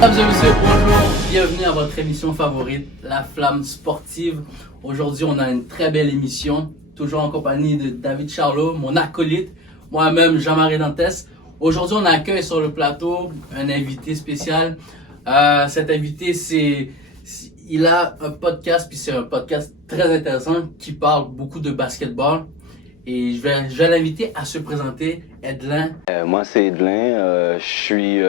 Mesdames et messieurs, bonjour, bienvenue à votre émission favorite, La Flamme Sportive. Aujourd'hui, on a une très belle émission, toujours en compagnie de David Charlot, mon acolyte, moi-même Jean-Marie Dantès. Aujourd'hui, on accueille sur le plateau un invité spécial. Cet invité, il a un podcast, puis c'est un podcast très intéressant qui parle beaucoup de basketball. Et je vais l'inviter à se présenter, Edlin. Moi, c'est Edlin. Je suis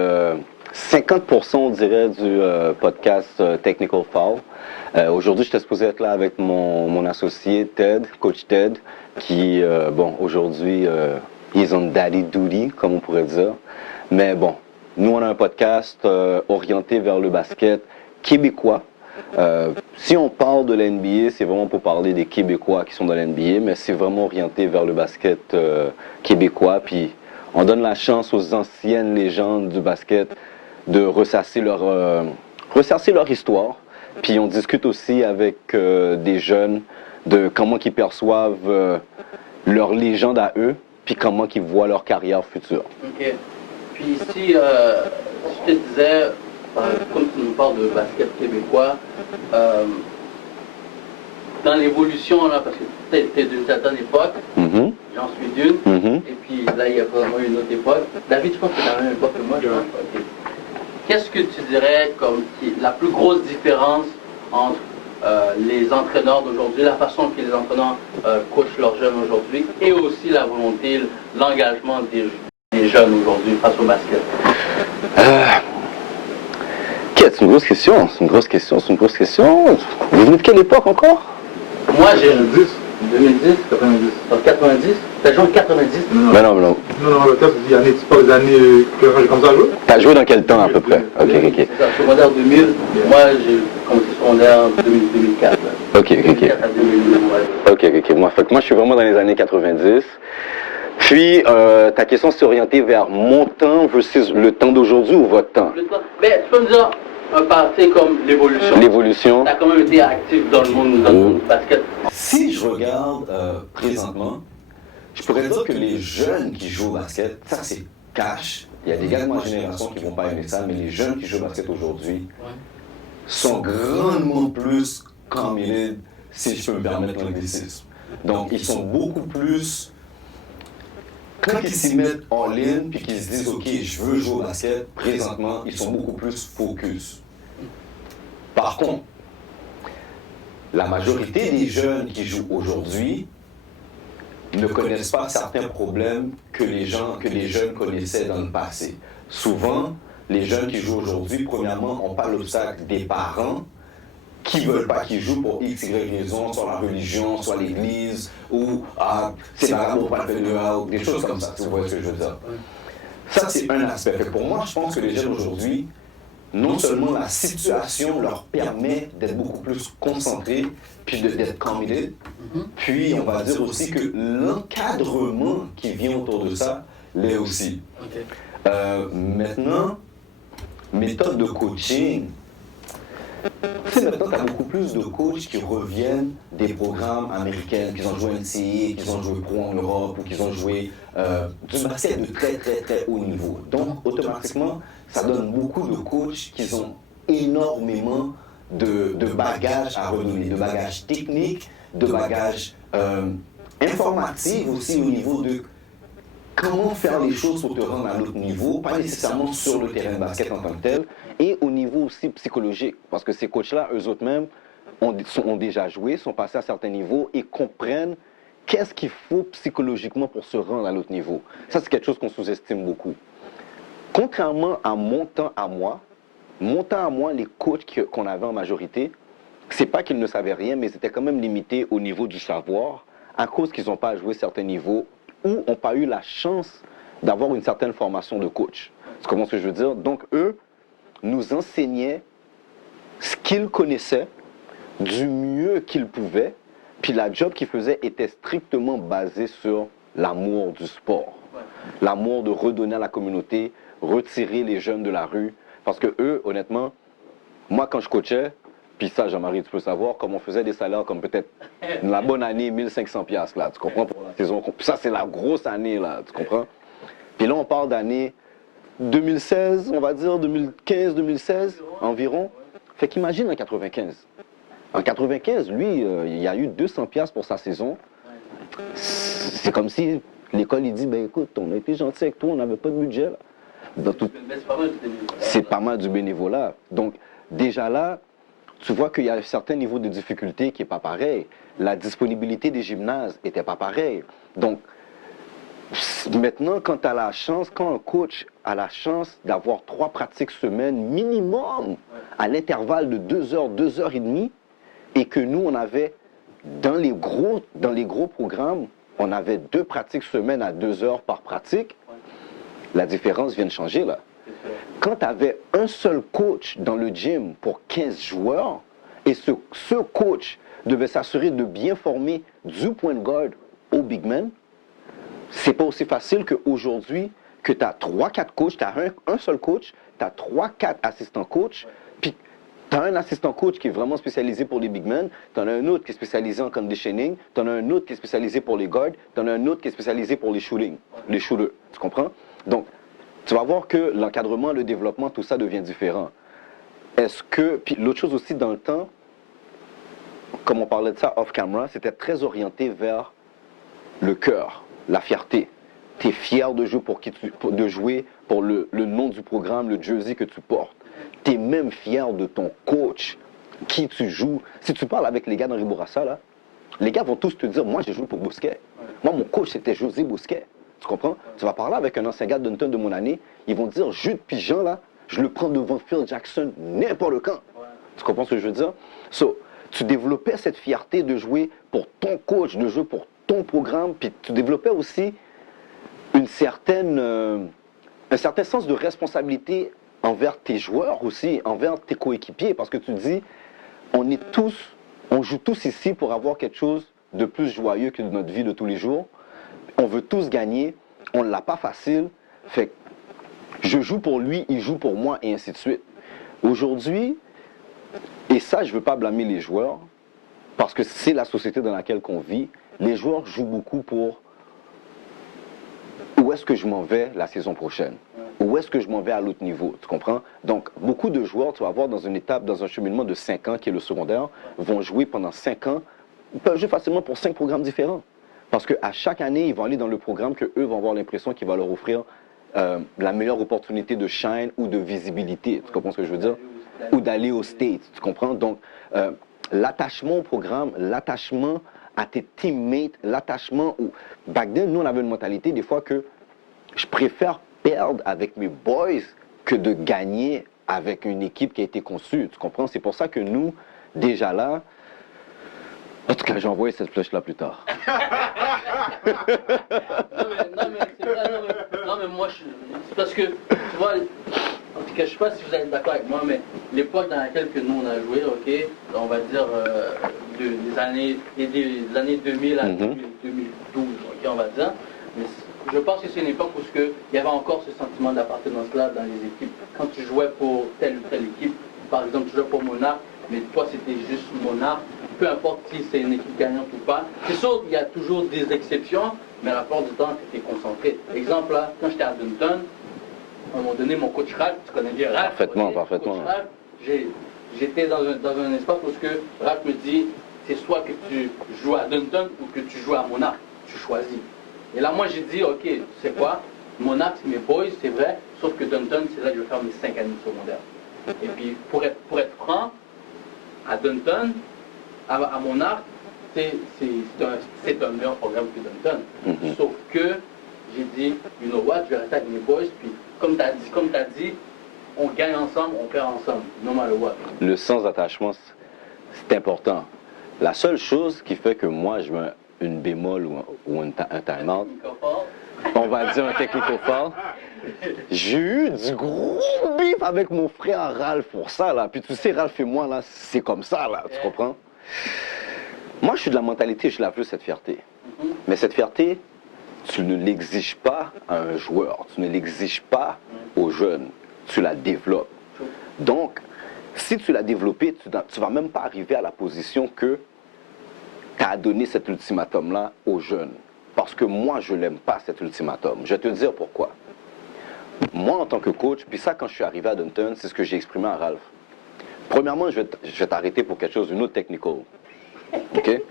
50%, on dirait, du podcast Technical Foul. Aujourd'hui, j'étais supposé être là avec mon associé Ted, coach Ted, qui, aujourd'hui, he's on daddy duty, comme on pourrait dire. Mais bon, nous, on a un podcast orienté vers le basket québécois. Si on parle de l'NBA, c'est vraiment pour parler des Québécois qui sont dans l'NBA, mais c'est vraiment orienté vers le basket québécois. Puis on donne la chance aux anciennes légendes du basket de ressasser leur histoire. Puis on discute aussi avec des jeunes de comment ils perçoivent leur légende à eux, puis comment ils voient leur carrière future. OK. Puis si je te disais, comme tu nous parles de basket québécois, dans l'évolution, là, parce que tu es d'une certaine époque, j'en suis d'une, et puis là, il y a vraiment une autre époque. David, je pense que tu as la même époque que moi, je pense. Okay. Qu'est-ce que tu dirais comme la plus grosse différence entre les entraîneurs d'aujourd'hui, la façon que les entraîneurs coachent leurs jeunes aujourd'hui, et aussi la volonté, l'engagement des jeunes aujourd'hui face au basket? C'est une grosse question, Vous venez de quelle époque encore? Moi, j'ai 2010, 90. En 90? T'as joué en 90? Non, le temps, c'est pas les années que j'ai commencé à jouer. T'as joué dans quel temps à peu près? Ok. C'est ça, secondaire 2000. Moi, j'ai commencé secondaire en 2004. Là. Ok. 2004 à 2000, ouais. Ok. Moi, je suis vraiment dans les années 90. Puis, ta question s'est orientée vers mon temps versus le temps d'aujourd'hui ou votre temps? Mais tu peux me dire un parti comme l'évolution. L'évolution. Tu as quand même été actif dans le monde du basket. Si je regarde présentement, je pourrais dire que les jeunes qui jouent au basket, ça c'est cash. Il y a des gars de ma génération qui vont pas aimer ça, mais les jeunes qui jouent au basket aujourd'hui sont grandement plus committed, si je peux me permettre l'anglicisme. Donc, ils sont beaucoup plus... Quand ils s'y mettent en ligne puis qu'ils se disent « Ok, je veux jouer au basket », présentement, ils sont beaucoup plus focus. Par contre, la majorité des jeunes qui jouent aujourd'hui ne connaissent pas certains problèmes que les jeunes connaissaient dans le passé. Souvent, les jeunes qui jouent aujourd'hui, premièrement, n'ont pas l'obstacle des parents qui ne veulent pas qu'ils jouent pour X, Y raison, soit la religion, soit l'église, ou c'est pas pour pas le faire dehors, des choses comme ça, tu vois ce que je veux dire. Ça, c'est un aspect. Pour moi, je pense que les jeunes aujourd'hui, non seulement la situation leur permet d'être beaucoup plus concentrés, puis d'être committed, puis on va dire aussi que l'encadrement qui vient autour de ça l'est aussi. Maintenant, méthode de coaching, maintenant, tu as beaucoup plus de coachs qui reviennent des programmes américains, qui ont joué NCAA, qui ont joué pro en Europe ou qui ont joué du basket de très, très, très haut niveau. Donc, automatiquement, ça donne beaucoup de coachs qui ont énormément de bagages à redonner, de bagages techniques, de bagages informatifs aussi au niveau de comment faire les choses pour te rendre à l'autre niveau, pas nécessairement sur le terrain de basket en tant que tel, et au niveau aussi psychologique, parce que ces coachs-là, eux-mêmes, ont déjà joué, sont passés à certains niveaux et comprennent qu'est-ce qu'il faut psychologiquement pour se rendre à l'autre niveau. Ça, c'est quelque chose qu'on sous-estime beaucoup. Contrairement à mon temps à moi, les coachs qu'on avait en majorité, c'est pas qu'ils ne savaient rien, mais ils étaient quand même limités au niveau du savoir, à cause qu'ils n'ont pas joué certains niveaux ou n'ont pas eu la chance d'avoir une certaine formation de coach. Tu comprends ce que je veux dire? Donc, eux nous enseignaient ce qu'ils connaissaient du mieux qu'ils pouvaient, puis la job qu'ils faisaient était strictement basée sur l'amour du sport. L'amour de redonner à la communauté, retirer les jeunes de la rue. Parce que eux, honnêtement, moi, quand je coachais, puis ça, Jean-Marie, tu peux savoir, comme on faisait des salaires comme peut-être la bonne année, 1500 $, là, tu comprends, pour la saison. Ça, c'est la grosse année, là, tu comprends? Puis là, on parle d'année 2016, on va dire 2015, 2016 environ. Fait qu'imagine en 95. En 95, lui, il a eu 200 piastres pour sa saison. C'est comme si l'école, il dit, ben écoute, on a été gentil avec toi, on n'avait pas de budget. Là. C'est pas mal du bénévolat. Donc, déjà là, tu vois qu'il y a un certain niveau de difficulté qui n'est pas pareil. La disponibilité des gymnases n'était pas pareille. Donc, maintenant, quand tu as la chance, quand un coach a la chance d'avoir 3 pratiques semaine minimum à l'intervalle de 2 heures, 2 heures et demie, et que nous, on avait, dans les gros programmes, on avait 2 pratiques semaine à 2 heures par pratique, la différence vient de changer là. Quand tu avais un seul coach dans le gym pour 15 joueurs, et ce coach devait s'assurer de bien former du point de garde au big man, c'est pas aussi facile qu'aujourd'hui que tu as 3-4 coachs, tu as un seul coach, tu as 3-4 assistants coachs, puis tu as un assistant coach qui est vraiment spécialisé pour les big men, tu en as un autre qui est spécialisé en conditioning, tu en as un autre qui est spécialisé pour les guards, tu en as un autre qui est spécialisé pour les shooters. Tu comprends? Donc, tu vas voir que l'encadrement, le développement, tout ça devient différent. Est-ce que, puis l'autre chose aussi dans le temps, comme on parlait de ça off-camera, c'était très orienté vers le cœur, la fierté. Tu es fier de jouer pour le nom du programme, le jersey que tu portes. Tu es même fier de ton coach, qui tu joues. Si tu parles avec les gars dans les Bourassa, là, les gars vont tous te dire, moi j'ai joué pour Bousquet. Moi mon coach c'était José Bousquet. Tu comprends? Tu vas parler avec un ancien gars de Dunton de mon année, ils vont te dire, Jude Pigeon là, je le prends devant Phil Jackson n'importe quand. Tu comprends ce que je veux dire? So, tu développais cette fierté de jouer pour ton coach, de jouer pour ton programme, puis tu développais aussi un certain sens de responsabilité envers tes joueurs aussi, envers tes coéquipiers, parce que tu dis, on joue tous ici pour avoir quelque chose de plus joyeux que de notre vie de tous les jours. On veut tous gagner, on ne l'a pas facile, fait que je joue pour lui, il joue pour moi, et ainsi de suite. Aujourd'hui, et ça, je ne veux pas blâmer les joueurs, parce que c'est la société dans laquelle on vit, les joueurs jouent beaucoup pour où est-ce que je m'en vais la saison prochaine, où est-ce que je m'en vais à l'autre niveau, tu comprends? Donc, beaucoup de joueurs, tu vas voir dans une étape, dans un cheminement de 5 ans, qui est le secondaire, vont jouer pendant 5 ans, ils peuvent jouer facilement pour 5 programmes différents. Parce qu'à chaque année, ils vont aller dans le programme qu'eux vont avoir l'impression qu'il va leur offrir la meilleure opportunité de shine ou de visibilité. Tu comprends ce que je veux dire? Ou d'aller au States, tu comprends? Donc, l'attachement au programme, l'attachement à tes teammates, l'attachement au... Back then, nous, on avait une mentalité des fois que je préfère perdre avec mes boys que de gagner avec une équipe qui a été conçue. Tu comprends? C'est pour ça que nous, déjà là... En tout cas, j'ai envoyé cette flèche-là plus tard. non, mais c'est vrai, non, mais moi, c'est parce que, tu vois, en tout cas, je sais pas si vous êtes d'accord avec moi, mais l'époque dans laquelle que nous, on a joué, ok, on va dire des années 2000 à 2012, ok, on va dire, mais je pense que c'est une époque où il y avait encore ce sentiment d'appartenance-là dans les équipes. Quand tu jouais pour telle ou telle équipe, par exemple, tu jouais pour Monarch, mais toi, c'était juste Monarch, peu importe si c'est une équipe gagnante ou pas. C'est sûr qu'il y a toujours des exceptions, mais à la plupart du temps, tu étais concentré. Exemple, là, quand j'étais à Dunton, à un moment donné, mon coach Ralph, tu connais bien Ralph. Parfaitement, parfaitement. Coach Ralph, j'étais dans un espace où Ralph me dit, c'est soit que tu joues à Dunton ou que tu joues à Monarch. Tu choisis. Et là, moi, j'ai dit, ok, tu sais quoi, Monarch, c'est mes boys, c'est vrai, sauf que Dunton, c'est là que je vais faire mes 5 années de secondaire. Et puis, pour être franc, à Dunton, à Monarch, c'est un meilleur programme que Dunton. Sauf que j'ai dit, you know what, je vais rester avec mes boys, puis comme tu as dit, on gagne ensemble, on perd ensemble, no matter what. Le sens d'attachement, c'est important. La seule chose qui fait que moi, je mets une bémol ou un time-out, on va dire un technical foul, j'ai eu du gros bif avec mon frère Ralph pour ça, là. Puis tu sais, Ralph et moi, là, c'est comme ça, là, tu comprends? Moi, je suis de la mentalité, je la veux, cette fierté. Mais cette fierté, tu ne l'exiges pas à un joueur, tu ne l'exiges pas aux jeunes, tu la développes. Donc, si tu l'as développée, tu ne vas même pas arriver à la position que tu as donné cet ultimatum-là aux jeunes. Parce que moi, je ne l'aime pas, cet ultimatum. Je vais te dire pourquoi. moi, en tant que coach, puis ça, quand je suis arrivé à Dunton, c'est ce que j'ai exprimé à Ralph. Premièrement, je vais t'arrêter pour quelque chose, une autre technical. OK? Ouais,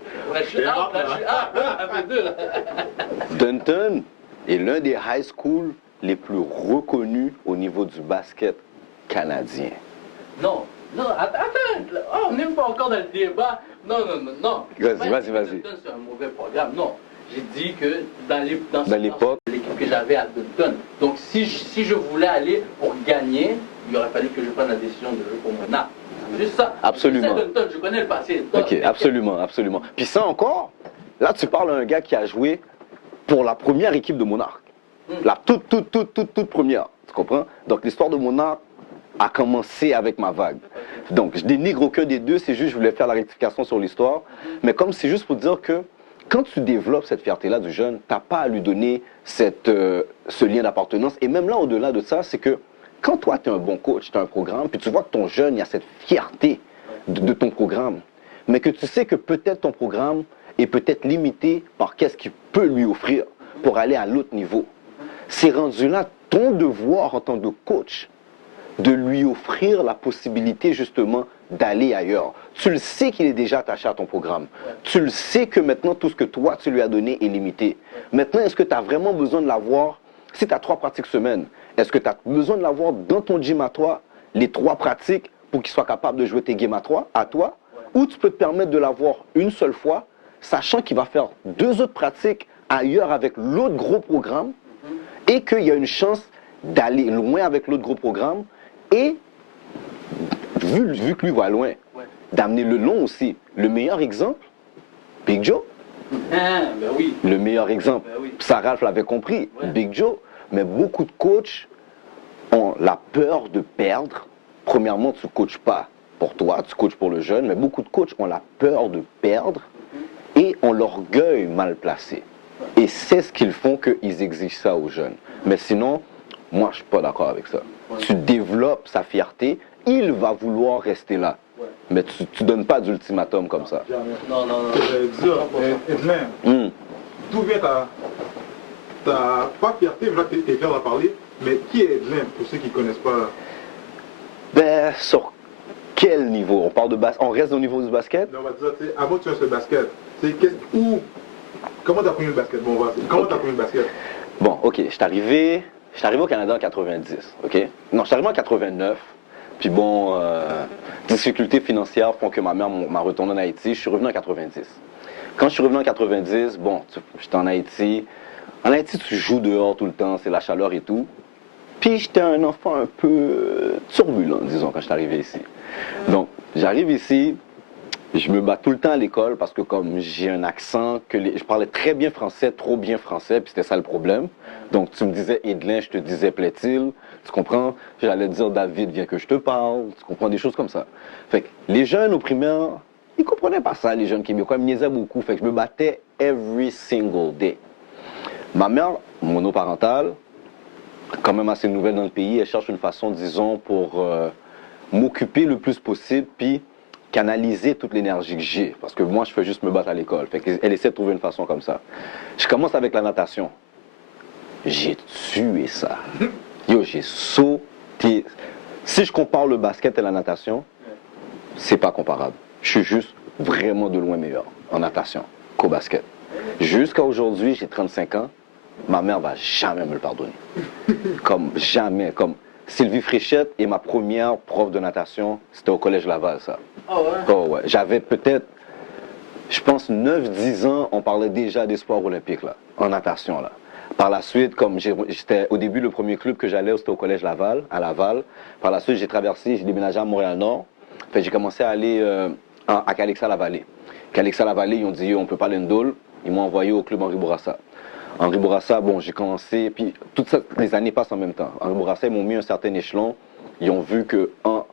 je suis avec deux, là. Dunton est l'un des high schools les plus reconnus au niveau du basket canadien. Non, attends, on n'est pas encore dans le débat. Non. Vas-y. C'est un mauvais programme, non. J'ai dit que dans l'époque, l'équipe que j'avais à Dunton. Donc si je voulais aller pour gagner, il aurait fallu que je prenne la décision de jouer pour mon art. C'est juste ça. Absolument. Dunton, je connais le passé. OK, absolument. Puis ça encore, là tu parles à un gars qui a joué pour la première équipe de Monarch. La toute première, tu comprends? Donc l'histoire de Monarch a commencé avec ma vague. Donc je dénigre aucun des deux, c'est juste je voulais faire la rectification sur l'histoire. Mais comme c'est juste pour dire que quand tu développes cette fierté-là du jeune, tu n'as pas à lui donner ce lien d'appartenance. Et même là, au-delà de ça, c'est que quand toi, tu es un bon coach, tu as un programme, puis tu vois que ton jeune, il y a cette fierté de ton programme, mais que tu sais que peut-être ton programme est peut-être limité par qu'est-ce qu'il peut lui offrir pour aller à l'autre niveau. C'est rendu là ton devoir en tant que coach de lui offrir la possibilité justement d'aller ailleurs. Tu le sais qu'il est déjà attaché à ton programme. Tu le sais que maintenant tout ce que toi tu lui as donné est limité. Maintenant, est-ce que tu as vraiment besoin de l'avoir? Si tu as 3 pratiques semaine, est-ce que tu as besoin de l'avoir dans ton gym à toi, les 3 pratiques, pour qu'il soit capable de jouer tes games à toi? Ou tu peux te permettre de l'avoir une seule fois, sachant qu'il va faire 2 autres pratiques ailleurs avec l'autre gros programme et qu'il y a une chance d'aller loin avec l'autre gros programme et, vu que lui va loin, d'amener le long aussi. Le meilleur exemple, Big Joe. Ben oui. Le meilleur exemple. Ben oui. Ça, Ralph l'avait compris, Big Joe. Mais beaucoup de coachs ont la peur de perdre. Premièrement, tu ne coaches pas pour toi, tu coaches pour le jeune, mais beaucoup de coachs ont la peur de perdre et ont l'orgueil mal placé. Et c'est ce qu'ils font qu'ils exigent ça aux jeunes. Mais sinon, moi, je ne suis pas d'accord avec ça. Tu développes sa fierté, il va vouloir rester là. Mais tu ne donnes pas d'ultimatum comme ça. Non. Je vais dire, Edlin, d'où vient ta pas fierté, là tu es fier d'en parler, mais qui est Edlin pour ceux qui ne connaissent pas? Ben, sur quel niveau? On parle de basket, on reste au niveau du basket? Non, on va dire, tu sais, avant que tu fasses le basket, comment tu as connu le basket? Bon, comment tu as connu le basket? Bon, ok, je suis arrivé au Canada en 90, ok? Non, je suis arrivé en 89. Puis bon, difficultés financières font que ma mère m'a retourné en Haïti. Je suis revenu en 90. Quand je suis revenu en 90, bon, j'étais en Haïti. En Haïti, tu joues dehors tout le temps, c'est la chaleur et tout. Puis j'étais un enfant un peu turbulent, disons, quand je suis arrivé ici. Donc, j'arrive ici, je me bats tout le temps à l'école parce que comme j'ai un accent, je parlais très bien français, trop bien français, puis c'était ça le problème. Donc, tu me disais Edlin, je te disais plaît-il. Tu comprends? J'allais te dire David, viens que je te parle. Tu comprends? Des choses comme ça. Fait que les jeunes au primaire, ils comprenaient pas ça, les jeunes québécois. Ils me niaisaient beaucoup. Fait que je me battais every single day. Ma mère, monoparentale, quand même assez nouvelle dans le pays, elle cherche une façon, disons, pour m'occuper le plus possible, puis canaliser toute l'énergie que j'ai. Parce que moi, je fais juste me battre à l'école. Fait qu'elle essaie de trouver une façon comme ça. Je commence avec la natation. J'ai tué ça. Yo, j'ai sauté. Si je compare le basket et la natation, c'est pas comparable. Je suis juste vraiment de loin meilleur en natation qu'au basket. Jusqu'à aujourd'hui, j'ai 35 ans. Ma mère va jamais me le pardonner. Comme jamais. Comme Sylvie Fréchette est ma première prof de natation. C'était au Collège Laval, ça. Oh ouais? Oh ouais. J'avais peut-être, je pense, 9-10 ans, on parlait déjà des sports olympiques, là, en natation, là. Par la suite, comme j'étais au début, le premier club que j'allais, c'était au Collège Laval, à Laval. Par la suite, j'ai déménagé à Montréal-Nord. J'ai commencé à aller à Calexa-la-Vallée. Calexa-la-Vallée, ils ont dit, on ne peut pas l'endole. Ils m'ont envoyé au club Henri Bourassa. Henri Bourassa, bon, j'ai commencé, puis toutes les années passent en même temps. Henri Bourassa, ils m'ont mis un certain échelon. Ils ont vu qu'en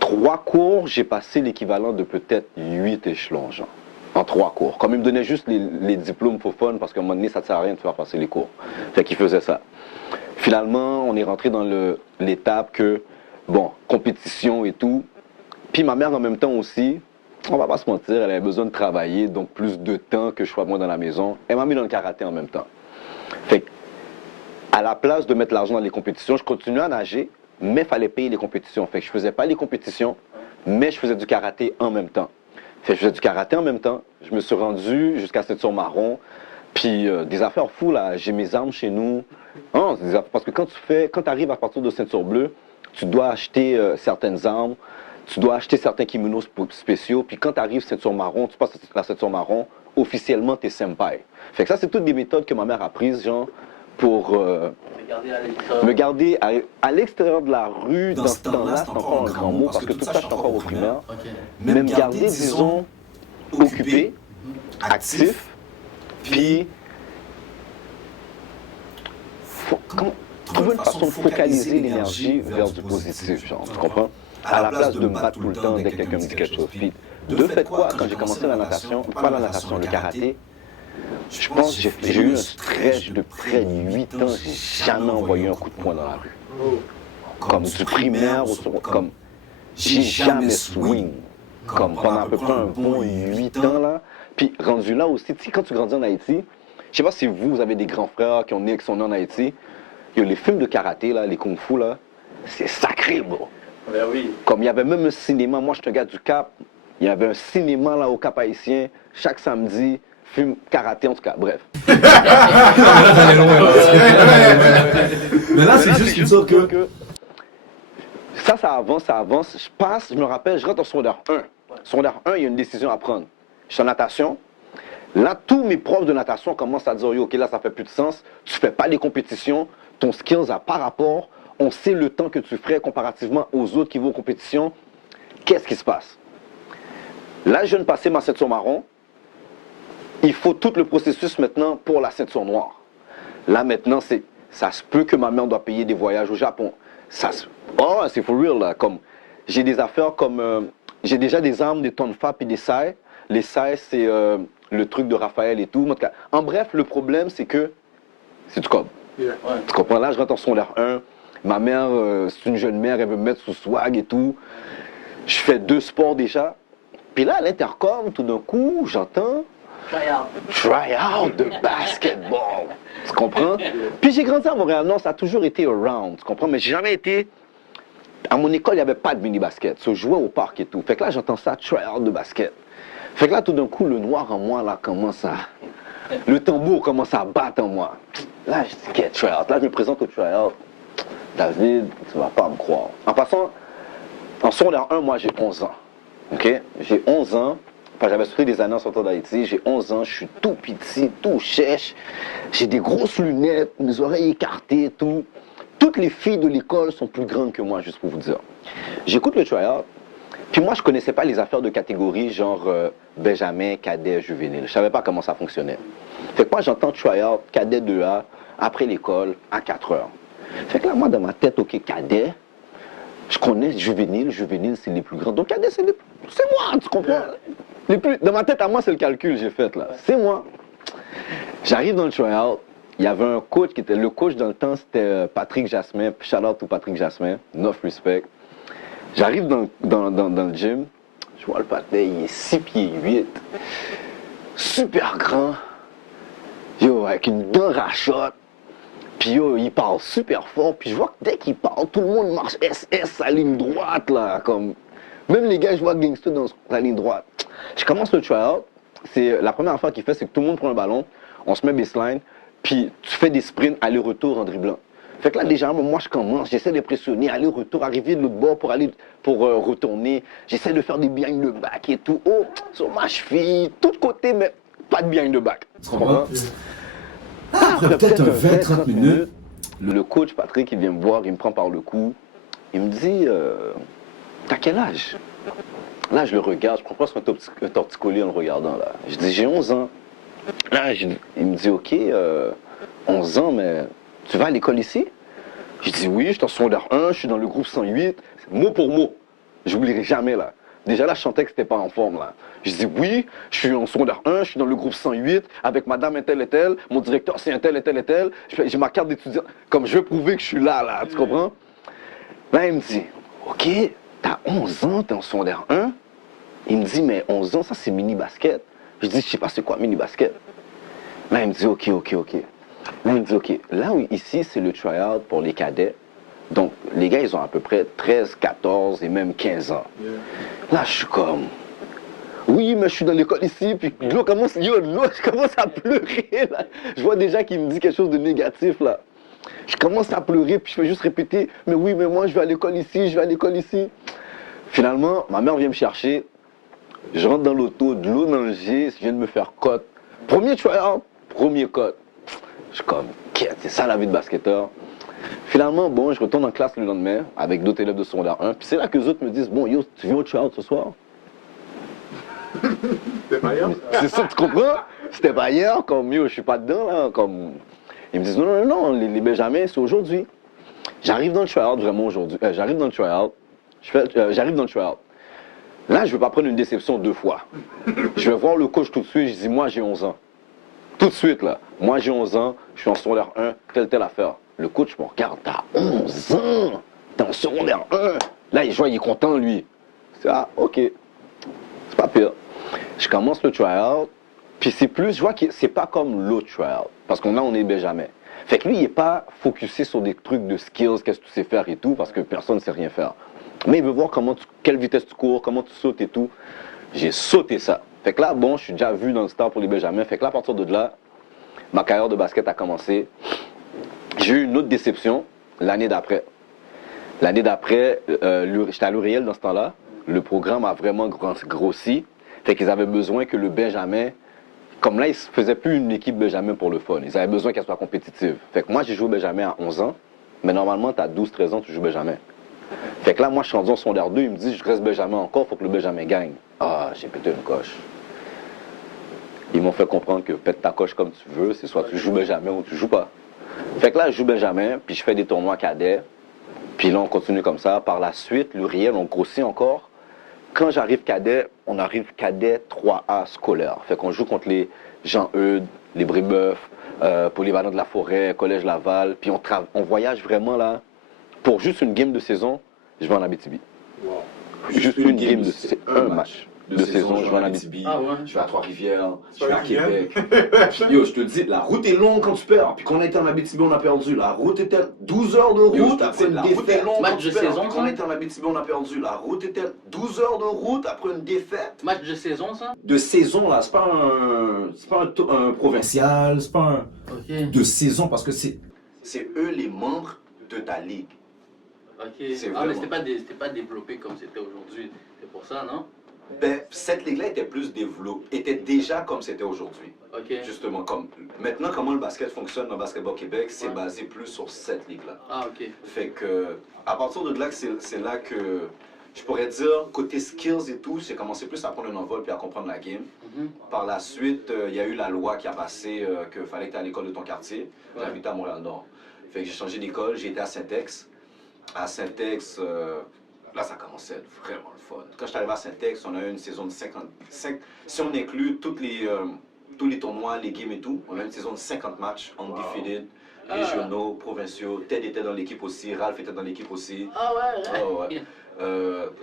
3 cours, j'ai passé l'équivalent de peut-être 8 échelons, genre. En 3 cours. Comme ils me donnaient juste les diplômes pour fun, parce qu'à un moment donné, ça ne sert à rien de faire passer les cours. Fait qu'ils faisaient ça. Finalement, on est rentré dans l'étape que, bon, compétition et tout. Puis ma mère, en même temps aussi, on va pas se mentir, elle avait besoin de travailler, donc plus de temps que je sois moi dans la maison. Elle m'a mis dans le karaté en même temps. Fait À la place de mettre l'argent dans les compétitions, je continuais à nager, mais il fallait payer les compétitions. Fait que je faisais pas les compétitions, mais je faisais du karaté en même temps. Fait que je faisais du karaté en même temps. Je me suis rendu jusqu'à ceinture marron. Puis des affaires fous, là. J'ai mes armes chez nous. Non, parce que quand tu arrives à partir de ceinture bleue, tu dois acheter certaines armes, tu dois acheter certains kimonos spéciaux. Puis quand tu arrives ceinture marron, tu passes la ceinture marron, officiellement, tu es senpai. Fait que ça, c'est toutes des méthodes que ma mère a prises, genre, pour me garder à l'extérieur de la rue. Dans ce temps-là, c'est encore un grand mot, parce que tout ça, je suis encore au primaire. Mais me garder, disons, occupé, actif, puis trouver une façon de focaliser l'énergie vers du positif, genre, tu comprends? À la place de me battre tout le temps dès que quelqu'un me dit quelque chose. Puis, de fait quoi, quand j'ai commencé la natation, pas la natation, le karaté, je pense que j'ai eu un stretch de près de 8 ans, j'ai jamais envoyé un coup de poing dans la rue. Comme du primaire, comme j'ai jamais swing. Comme pendant à peu près un bon 8 ans là. Puis rendu là aussi, tu sais, quand tu grandis en Haïti, je sais pas si vous avez des grands frères qui sont nés en Haïti, les films de karaté, là, les kung-fu, là, c'est sacré, bro. Ben oui. Comme il y avait même un cinéma, moi je suis un gars du Cap, il y avait un cinéma là au Cap haïtien, chaque samedi, film karaté en tout cas, bref. Mais là, c'est juste une sorte que... Ça avance. Je me rappelle, je rentre en secondaire 1. Secondaire 1, il y a une décision à prendre. Je suis en natation. Là, tous mes profs de natation commencent à dire, OK, là, ça fait plus de sens. Tu fais pas les compétitions. Ton skills n'a pas rapport. On sait le temps que tu ferais comparativement aux autres qui vont aux compétitions. Qu'est-ce qui se passe? Là, je viens de passer ma ceinture marron. Il faut tout le processus maintenant pour la ceinture noire. Là, maintenant, ça se peut que ma mère doit payer des voyages au Japon. Oh, c'est for real, là. Comme, j'ai des affaires comme... j'ai déjà des armes, des tonfa et des sai. Les sai, c'est le truc de Raphaël et tout. En bref, le problème, c'est que c'est du cob. Yeah. Ouais. Tu comprends? Là, je rentre en secondaire 1. Ma mère, c'est une jeune mère, elle veut me mettre sous swag et tout. Je fais 2 sports déjà. Puis là, à l'intercom, tout d'un coup, j'entends... Try out de basketball. Tu comprends? Puis j'ai grandi à Montréal. Non, ça a toujours été around. Tu comprends? Mais j'ai jamais été... À mon école, il n'y avait pas de mini-basket. Je jouais au parc et tout. Fait que là, j'entends ça, try out de basket. Fait que là, tout d'un coup, le noir en moi, là, commence à... Le tambour commence à battre en moi. Là, je dis, OK, try out. Là, je me présente au try out. David, tu vas pas me croire. En passant, en secondaire 1, moi, j'ai 11 ans. OK? J'ai 11 ans. Enfin, j'avais souffert des années en sortant d'Haïti. J'ai 11 ans, je suis tout petit, tout chèche. J'ai des grosses lunettes, mes oreilles écartées, tout. Toutes les filles de l'école sont plus grandes que moi, juste pour vous dire. J'écoute le try-out, puis moi, je connaissais pas les affaires de catégorie, genre Benjamin, cadet, juvénile. Je savais pas comment ça fonctionnait. Fait que moi, j'entends try-out, cadet 2A, après l'école, à 4 heures. Fait que là, moi, dans ma tête, OK, cadet, je connais juvénile, c'est les plus grands. Donc, cadet, c'est moi, tu comprends? Dans ma tête, à moi, c'est le calcul que j'ai fait, là. C'est moi. J'arrive dans le try-out. Il y avait un coach qui était... Le coach, dans le temps, c'était Patrick Jasmin. Shout out to Patrick Jasmin. Enough respect. J'arrive dans le gym. Je vois le patin, il est 6 pieds 8. Super grand. Yo, avec une dent rachotte. Puis yo, il parle super fort. Puis je vois que dès qu'il parle, tout le monde marche SS à ligne droite, là. Comme... Même les gars, je vois gangster dans la ligne droite. Je commence le try-out. C'est la première affaire qu'il fait, c'est que tout le monde prend un ballon. On se met baseline. Puis tu fais des sprints aller-retour en dribblant. Fait que là, déjà, moi, je commence, j'essaie de pressionner, aller-retour, arriver de l'autre bord pour retourner. J'essaie de faire des behind the back et tout. Oh, sur ma cheville, tout côté, mais pas de behind the back. Tu comprends? Après peut-être 20-30 minutes, le coach Patrick, il vient me voir, il me prend par le cou. Il me dit, t'as quel âge? Là, je le regarde, je prends presque un torticolis en le regardant, là. Je dis, j'ai 11 ans. Là, il me dit, OK, 11 ans, mais tu vas à l'école ici? Je dis, oui, je suis en secondaire 1, je suis dans le groupe 108, mot pour mot. Je n'oublierai jamais, là. Déjà, là, je sentais que c'était pas en forme, là. Je dis, oui, je suis en secondaire 1, je suis dans le groupe 108, avec madame un tel et tel, mon directeur, c'est un tel et tel et tel, j'ai ma carte d'étudiant, comme je veux prouver que je suis là, tu comprends? Là, il me dit, OK, t'as 11 ans, t'es en secondaire 1? Il me dit, mais 11 ans, ça, c'est mini-basket. Je dis, je sais pas c'est quoi mini-basket. Là, il me dit, OK. Là, il me dit, OK, là où ici, c'est le try-out pour les cadets. Donc, les gars, ils ont à peu près 13, 14 et même 15 ans. Là, je suis comme, oui, mais je suis dans l'école ici, puis l'eau commence, je commence à pleurer, là. Je vois déjà qu'il me dit quelque chose de négatif, là. Je commence à pleurer, puis je fais juste répéter, mais oui, mais moi, je vais à l'école ici, je vais à l'école ici. Finalement, ma mère vient me chercher, je rentre dans l'auto, de l'eau dans le jet, je viens de me faire cote. Premier try-out, premier cote. Je suis comme, c'est ça la vie de basketteur. Finalement, bon, je retourne en classe le lendemain avec d'autres élèves de secondaire 1. Puis c'est là que les autres me disent, bon, yo, tu viens au try-out ce soir? C'était pas hier? C'est ça, tu comprends? C'était pas hier, comme, yo, je suis pas dedans, là, comme... Ils me disent, non, les Benjamins, c'est aujourd'hui. J'arrive dans le try-out vraiment aujourd'hui. J'arrive dans le try-out. J'arrive dans le try-out. Là, je veux pas prendre une déception 2 fois. Je vais voir le coach tout de suite, je dis, moi, j'ai 11 ans. Tout de suite, là. Moi, j'ai 11 ans, je suis en secondaire 1, telle affaire. Le coach me regarde, t'as 11 ans, t'es en secondaire 1. Là, il est content, lui. C'est ah, OK. C'est pas pire. Je commence le try-out, puis c'est plus, je vois que c'est pas comme l'autre try-out. Parce qu'on on est Benjamin. Fait que lui, il est pas focusé sur des trucs de skills, qu'est-ce que tu sais faire et tout, parce que personne ne sait rien faire. Mais il veut voir quelle vitesse tu cours, comment tu sautes et tout. J'ai sauté ça. Fait que là, bon, je suis déjà vu dans le star pour les Benjamins. Fait que là, à partir de là, ma carrière de basket a commencé. J'ai eu une autre déception l'année d'après. L'année d'après, j'étais à l'Uriel dans ce temps-là. Le programme a vraiment grossi. Fait qu'ils avaient besoin que le Benjamin, comme là, ils ne faisaient plus une équipe Benjamin pour le fun. Ils avaient besoin qu'elle soit compétitive. Fait que moi, j'ai joué Benjamin à 11 ans. Mais normalement, tu as 12-13 ans, tu joues Benjamin. Fait que là, moi, je suis rendu en secondaire 2. Il me dit, je reste Benjamin encore, il faut que le Benjamin gagne. Ah, j'ai pété une coche. Ils m'ont fait comprendre que pète ta coche comme tu veux, c'est soit tu joues Benjamin ou tu joues pas. Fait que là, je joue Benjamin, puis je fais des tournois cadets. Puis là, on continue comme ça. Par la suite, l'Uriel, on grossit encore. Quand j'arrive cadet, on arrive cadet 3A scolaire. Fait qu'on joue contre les Jean-Eudes, les Brébeuf, Polyvalent de la Forêt, Collège Laval. Puis on voyage vraiment là. Pour juste une game de saison, je vais en Abitibi. Wow. Juste une game de saison, un match de saison, je vais en Abitibi. Ah ouais. Je vais à Trois-Rivières, je vais à Trois-Rivières. Québec. Yo, je te dis, la route est longue quand tu perds. Puis quand on était en Abitibi, on a perdu. La route était 12 heures de route. Yo, je t'apprends la une route est longue Match quand de tu perds. saison, Puis quand on ça? était en Abitibi, on a perdu. La route était 12 heures de route après une défaite. Match de saison, ça? De saison, là, c'est pas un provincial, c'est pas un Ok. de saison parce que c'est eux les membres de ta ligue. Ok. C'est Ah, mais vraiment- c'était pas développé comme c'était aujourd'hui. C'est pour ça, non? Ben, cette ligue-là était plus développée, était déjà comme c'était aujourd'hui. Ok. Justement, comme maintenant, comment le basket fonctionne dans Basketball Québec, c'est Ouais. basé plus sur cette ligue-là. Ah, ok. Fait que, à partir de là, c'est là que je pourrais dire, côté skills et tout, j'ai commencé plus à prendre un envol puis à comprendre la game. Mhm. Par la suite, il y a eu la loi qui a passé qu'il fallait que tu aies à l'école de ton quartier. Ouais. J'habitais à Montréal-Nord. Fait que j'ai changé d'école, j'ai été à Saint-Ex. À Saint-Ex, là, ça commençait à être vraiment le fun. Quand je suis arrivé à Saint-Ex, on a eu une saison de 55. Si on inclut tous les tournois, les games et tout, on a eu une saison de 50 matchs, undefeated, régionaux, provinciaux. Ted était dans l'équipe aussi, Ralph était dans l'équipe aussi. Ah ouais, Ah ouais.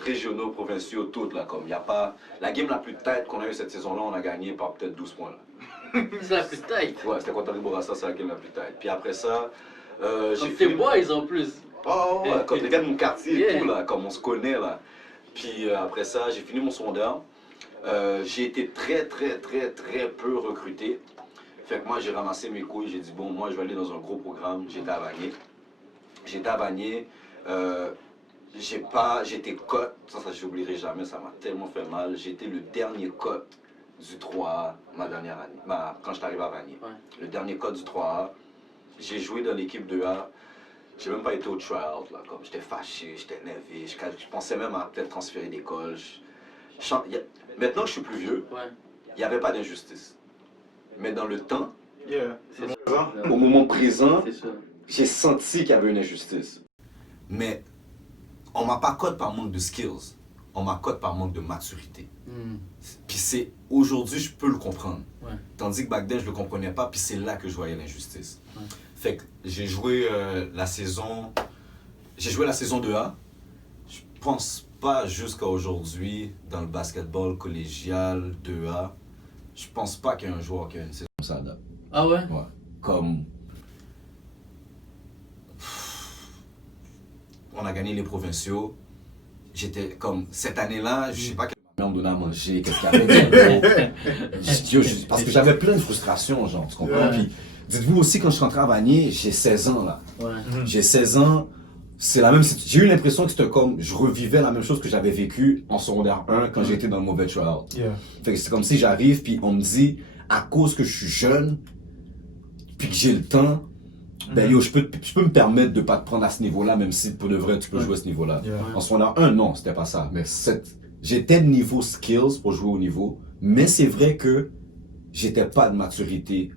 Régionaux, provinciaux, toutes là, comme il n'y a pas... La game la plus tête qu'on a eu cette saison-là, on a gagné par peut-être 12 points là. C'est la plus tight. Ouais, c'était contre Henri Bourassa, c'est la game la plus tête. Puis après ça, Comme j'ai tes fait... boys en plus. Oh, ouais, comme les gars de mon quartier et Yeah. tout, là, comme on se connaît, là. Puis après ça, j'ai fini mon secondaire. J'ai été très peu recruté. Fait que moi, j'ai ramassé mes couilles, j'ai dit, bon, moi, je vais aller dans un gros programme. J'étais à Vanier. J'étais cote, ça je n'oublierai jamais, ça m'a tellement fait mal. J'étais le dernier cote du 3A ma dernière année, quand je suis arrivé à Vanier. Ouais. Le dernier cote du 3A. J'ai joué dans l'équipe 2A. J'ai même pas été au tryout, là, comme j'étais fâché, j'étais énervé, je pensais même à peut-être transférer d'école. Maintenant que je suis plus vieux, Ouais. il n'y avait pas d'injustice. Mais dans le temps, Yeah. C'est sûr. au moment présent, C'est sûr. j'ai senti qu'il y avait une injustice. Mais on m'a pas cote par manque de skills, on m'a cote par manque de maturité. Hmm. Puis c'est aujourd'hui, je peux le comprendre. Ouais. Tandis que back then, je le comprenais pas, puis c'est là que je voyais l'injustice. Ouais. Fait que j'ai joué la saison 2A. Je pense pas jusqu'à aujourd'hui dans le basketball collégial 2A. Je pense pas qu'il y ait un joueur qui a une saison comme ça. Ah ouais? Ouais. Comme on a gagné les provinciaux. J'étais comme, cette année-là, je sais pas quelle mère me donnait à manger, qu'est-ce qu'il y avait. Parce que j'avais plein de frustrations, genre, tu comprends? Puis, dites-vous aussi, quand je suis rentré à Vanier, j'ai 16 ans, là. J'ai 16 ans, c'est la même, j'ai eu l'impression que c'était comme, je revivais la même chose que j'avais vécu en secondaire 1 quand j'étais dans le mauvais tryout. Fait que c'est comme si j'arrive, puis on me dit, à cause que je suis jeune, puis que j'ai le temps, ben yo, je peux me permettre de pas te prendre à ce niveau-là, même si pour de vrai tu peux jouer à ce niveau-là. En secondaire 1, non, c'était pas ça. Mais j'étais de niveau skills pour jouer au niveau, mais c'est vrai que j'étais pas de maturité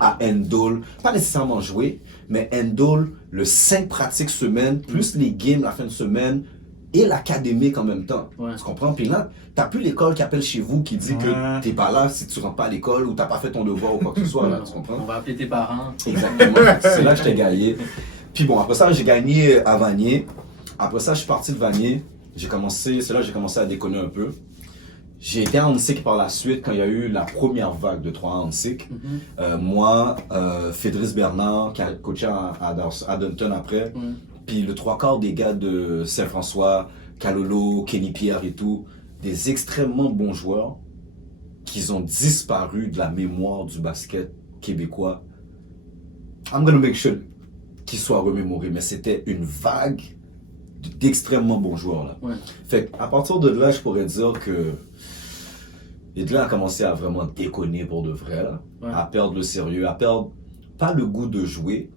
à handle, pas nécessairement jouer, mais handle le 5 pratiques semaine, plus les games la fin de semaine, et l'académique en même temps. Tu comprends? Puis là, t'as plus l'école qui appelle chez vous qui dit que t'es pas là si tu rentres pas à l'école ou t'as pas fait ton devoir ou quoi que ce soit, là, tu comprends? On va appeler tes parents. Exactement. C'est là que je t'ai gagné. Puis bon, après ça, j'ai gagné à Vanier. Après ça, je suis parti de Vanier. C'est là que j'ai commencé à déconner un peu. J'ai été à Hansik par la suite quand il y a eu la première vague de 3 à Hansik. Moi, Fédrice Bernard, qui a coaché à Dunton après. Puis le 3/4 des gars de Saint-François, Kalolo, Kenny Pierre et tout, des extrêmement bons joueurs qui ont disparu de la mémoire du basket québécois. I'm gonna make sure qu'ils soient remémorés, mais c'était une vague d'extrêmement bons joueurs là. Fait à partir de là, je pourrais dire que Edlin a commencé à vraiment déconner pour de vrai, là, à perdre le sérieux, à perdre pas le goût de jouer,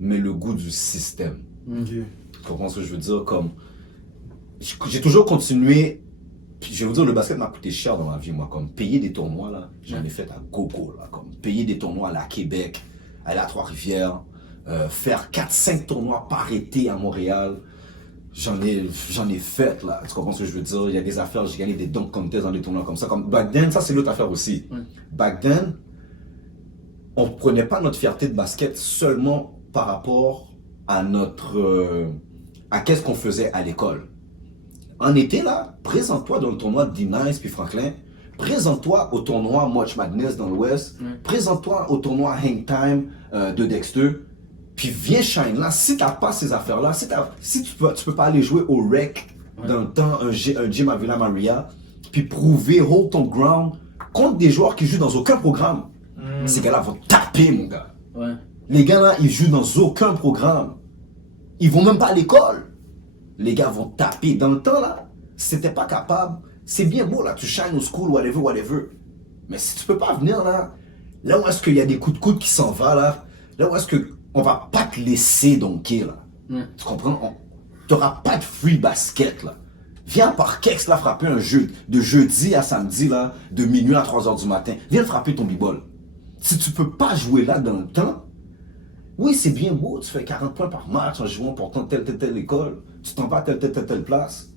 mais le goût du système. Tu comprends ce que je veux dire? Comme, j'ai toujours continué, puis je vais vous dire, le basket m'a coûté cher dans ma vie, moi, comme payer des tournois, là, j'en ai fait à gogo, là, comme payer des tournois à Québec, aller à Trois-Rivières, faire 4-5 tournois par été à Montréal. J'en ai fait, là, tu comprends ce que je veux dire? Il y a des affaires, j'ai gagné des dunk contests dans des tournois comme ça. Comme back then, ça c'est l'autre affaire aussi. Back then, on prenait pas notre fierté de basket seulement par rapport à à qu'est-ce qu'on faisait à l'école. En été, là, présente-toi dans le tournoi de D-Nice puis Franklin, présente-toi au tournoi March Madness dans l'Ouest, présente-toi au tournoi Hang Time de Dexter, puis viens shine là. Si t'as pas ces affaires-là, si tu peux pas aller jouer au rec dans le temps, un gym à Villa Maria, puis prouver, hold ton ground contre des joueurs qui jouent dans aucun programme. Ces gars-là vont taper, mon gars. Les gars là, ils jouent dans aucun programme. Ils vont même pas à l'école. Les gars vont taper. Dans le temps là, si t'es pas capable, c'est bien beau là, tu shines au school, whatever. Mais si tu peux pas venir là où est-ce qu'il y a des coups de coude qui s'en vont là où est-ce que on va pas te laisser donker là. Tu comprends? T'auras pas de free basket là. Viens par Kex là frapper un jeu de jeudi à samedi là, de minuit à 3h du matin. Viens frapper ton b-ball. Si tu peux pas jouer là dans le temps, oui, c'est bien beau, tu fais 40 points par match en jouant pour telle école, tu t'en vas à telle place,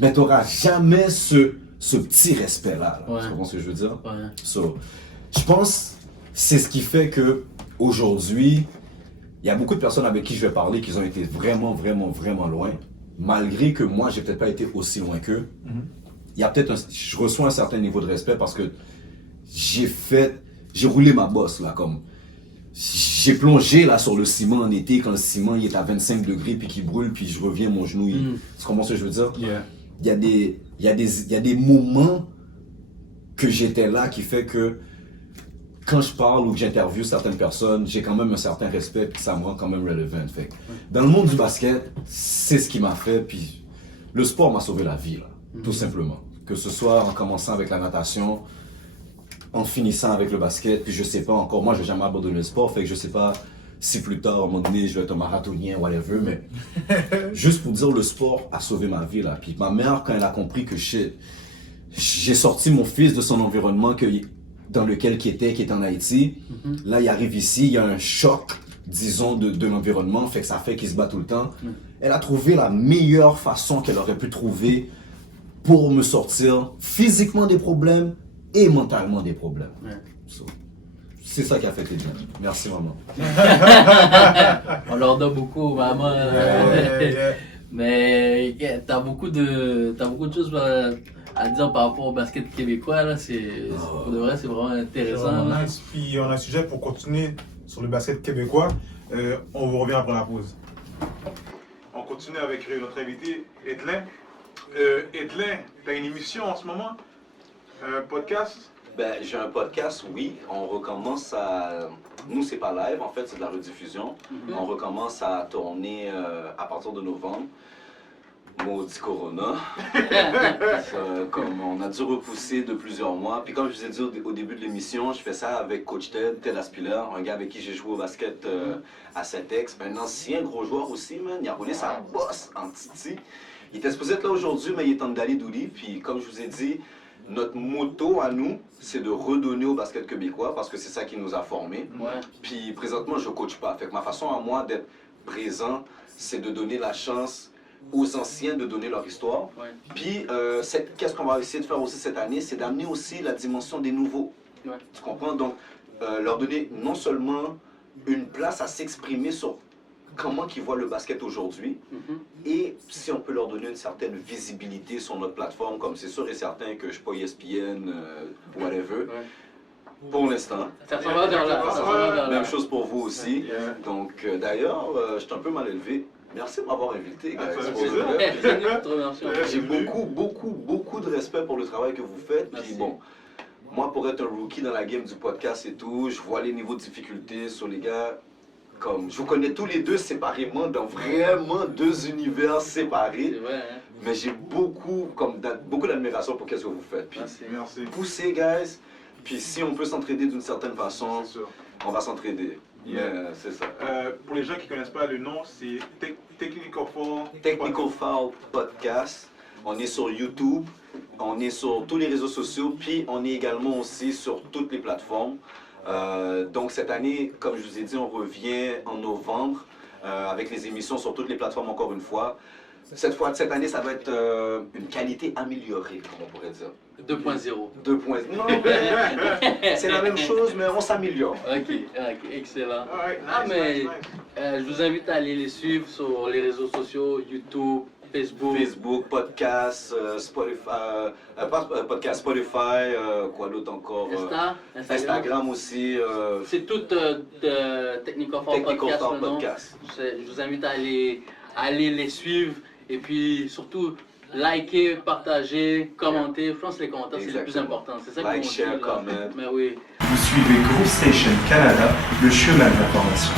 mais tu n'auras jamais ce petit respect-là. Tu comprends ce que je veux dire? So, je pense que c'est ce qui fait que aujourd'hui, il y a beaucoup de personnes avec qui je vais parler qui ont été vraiment loin, malgré que moi, j'ai peut-être pas été aussi loin qu'eux. Il y a je reçois un certain niveau de respect parce que j'ai roulé ma bosse là, comme j'ai plongé là sur le ciment en été quand le ciment il est à 25 degrés puis qu'il brûle puis je reviens mon genou. Tu comprends ce que je veux dire? Il y a des moments que j'étais là qui fait que quand je parle ou que j'interviewe certaines personnes, j'ai quand même un certain respect puis ça me rend quand même relevant. Fait dans le monde du basket, c'est ce qui m'a fait puis le sport m'a sauvé la vie là, tout simplement. Que ce soit en commençant avec la natation, en finissant avec le basket, puis je sais pas encore, moi je vais jamais abandonner le sport, fait que je sais pas si plus tard, à un moment donné, je vais être un marathonien, whatever, mais juste pour dire, le sport a sauvé ma vie là. Puis ma mère, quand elle a compris que j'ai sorti mon fils de son environnement dans lequel qui était en Haïti, là il arrive ici, il y a un choc, disons, de l'environnement, fait que ça fait qu'il se bat tout le temps. Elle a trouvé la meilleure façon qu'elle aurait pu trouver pour me sortir physiquement des problèmes et mentalement des problèmes. So, c'est ça qui a fait tes bien. Merci maman. On leur donne beaucoup, maman. Mais t'as beaucoup de choses à dire par rapport au basket québécois là. Pour de vrai, c'est vraiment intéressant. Puis on a un sujet pour continuer sur le basket québécois. On vous revient après la pause. On continue. continuer avec notre invité, Edlin. Edlin, tu as une émission en ce moment? Un podcast? Ben, j'ai un podcast, oui. On recommence à... Nous, c'est pas live, en fait, c'est de la rediffusion. On recommence à tourner à partir de novembre. Maudit Corona. Comme on a dû repousser de plusieurs mois. Puis comme je vous ai dit au début de l'émission, je fais ça avec Coach Ted Aspiller, un gars avec qui j'ai joué au basket à Saint-Ex. Un ancien gros joueur aussi, man. Il a roulé sa bosse en Titi. Il était supposé être là aujourd'hui, mais il est en Dali Douli. Puis comme je vous ai dit, notre motto à nous, c'est de redonner au basket québécois parce que c'est ça qui nous a formés. Ouais. Puis présentement, je ne coach pas. Fait que ma façon à moi d'être présent, c'est de donner la chance aux anciens de donner leur histoire. Ouais. Puis, qu'est-ce qu'on va essayer de faire aussi cette année, c'est d'amener aussi la dimension des nouveaux. Ouais. Tu comprends? Donc, leur donner non seulement une place à s'exprimer sur comment ils voient le basket aujourd'hui, et si on peut leur donner une certaine visibilité sur notre plateforme, comme c'est sûr et certain que je ne suis pas ESPN, whatever, pour l'instant. Ça s'en va vers là. Ça s'en va vers là. Même chose pour vous aussi. Donc, d'ailleurs, je suis un peu mal élevé. Merci de m'avoir invité, gars. J'ai beaucoup de respect pour le travail que vous faites. Puis bon, moi, pour être un rookie dans la game du podcast et tout, je vois les niveaux de difficulté sur les gars. Comme, je vous connais tous les deux séparément, dans vraiment deux univers séparés. Vrai, hein? Mais j'ai beaucoup d'admiration pour ce que vous faites. Puis, Merci. poussez, guys. Puis si on peut s'entraider d'une certaine façon, on va s'entraider. C'est ça. Pour les gens qui ne connaissent pas le nom, c'est Technical Foul Podcast. On est sur YouTube, on est sur tous les réseaux sociaux, puis on est également aussi sur toutes les plateformes. Donc cette année, comme je vous ai dit, on revient en novembre avec les émissions sur toutes les plateformes encore une fois. Cette année, ça va être une qualité améliorée, comme on pourrait dire. 2.0. 2.0. Non, c'est la même chose, mais on s'améliore. Ok, excellent. Right, nice. Je vous invite à aller les suivre sur les réseaux sociaux, YouTube, Facebook, podcast, Spotify, quoi d'autre encore? Instagram aussi. C'est tout Technical Foul Podcast. Je vous invite à aller les suivre et puis surtout liker, partager, commenter. Je pense que les commentaires c'est le plus important. C'est ça like, share, comment. Mais oui. Vous suivez Group Station Canada, le chemin de l'information.